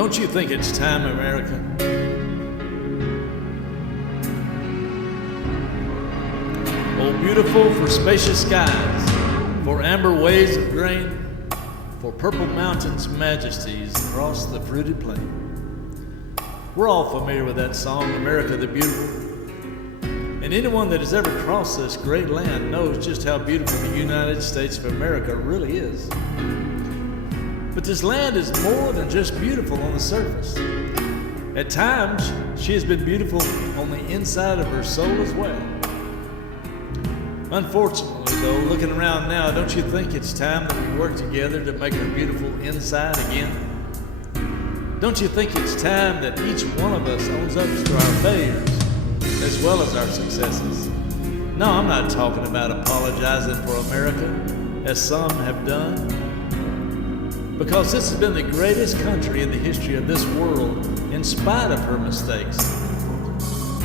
Don't you think it's time, America? Oh, beautiful for spacious skies, for amber waves of grain, for purple mountains' majesties across the fruited plain. We're all familiar with that song, America the Beautiful. And anyone that has ever crossed this great land knows just how beautiful the United States of America really is. But this land is more than just beautiful on the surface. At times, she has been beautiful on the inside of her soul as well. Unfortunately, though, looking around now, don't you think it's time that we work together to make her beautiful inside again? Don't you think it's time that each one of us owns up to our failures as well as our successes? No, I'm not talking about apologizing for America, as some have done, because this has been the greatest country in the history of this world in spite of her mistakes.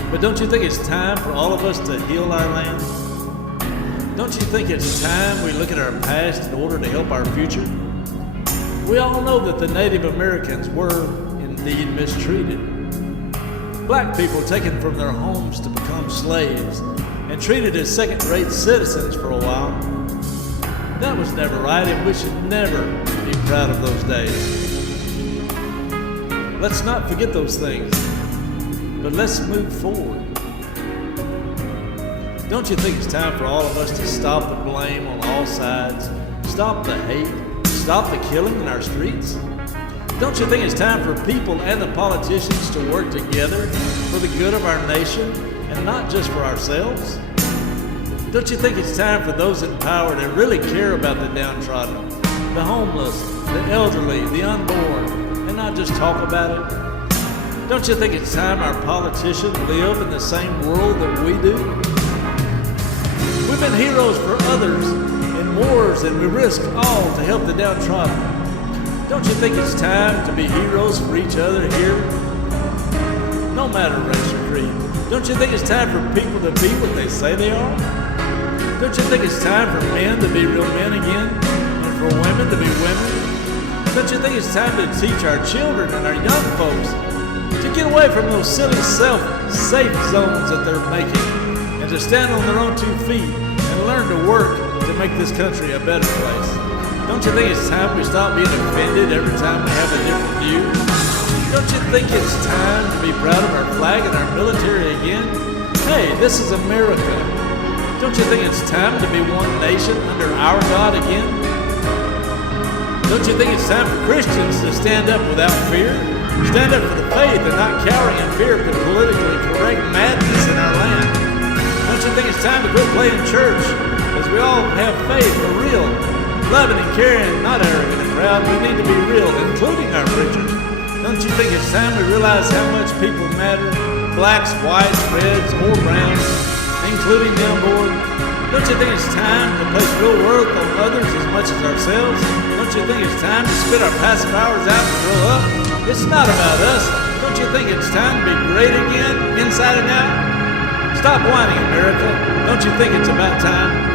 But don't you think it's time for all of us to heal our land? Don't you think it's time we look at our past in order to help our future? We all know that the Native Americans were indeed mistreated. Black people taken from their homes to become slaves and treated as second-rate citizens for a while. That was never right, and we should never be proud of those days. Let's not forget those things, but let's move forward. Don't you think it's time for all of us to stop the blame on all sides, stop the hate, stop the killing in our streets? Don't you think it's time for people and the politicians to work together for the good of our nation and not just for ourselves? Don't you think it's time for those in power to really care about the downtrodden, the homeless, the elderly, the unborn, and not just talk about it? Don't you think it's time our politicians live in the same world that we do? We've been heroes for others in wars, and we risk all to help the downtrodden. Don't you think it's time to be heroes for each other here? No matter race or creed. Don't you think it's time for people to be what they say they are? Don't you think it's time for men to be real men again, and for women to be women? Don't you think it's time to teach our children and our young folks to get away from those silly safe zones that they're making, and to stand on their own 2 feet and learn to work to make this country a better place? Don't you think it's time we stop being offended every time we have a different view? Don't you think it's time to be proud of our flag and our military again? Hey, this is America. Don't you think it's time to be one nation under our God again? Don't you think it's time for Christians to stand up without fear? Stand up for the faith and not cowering in fear of the politically correct madness in our land? Don't you think it's time to quit playing church, as we all have faith for real, loving and caring, not arrogant and proud? We need to be real, including our preachers. Don't you think it's time we realize how much people matter? Blacks, whites, reds, or browns, including the unborn. Don't you think it's time to place real worth on others as much as ourselves? Don't you think it's time to spit our passive hours out and grow up? It's not about us. Don't you think it's time to be great again, inside and out? Stop whining, America. Don't you think it's about time?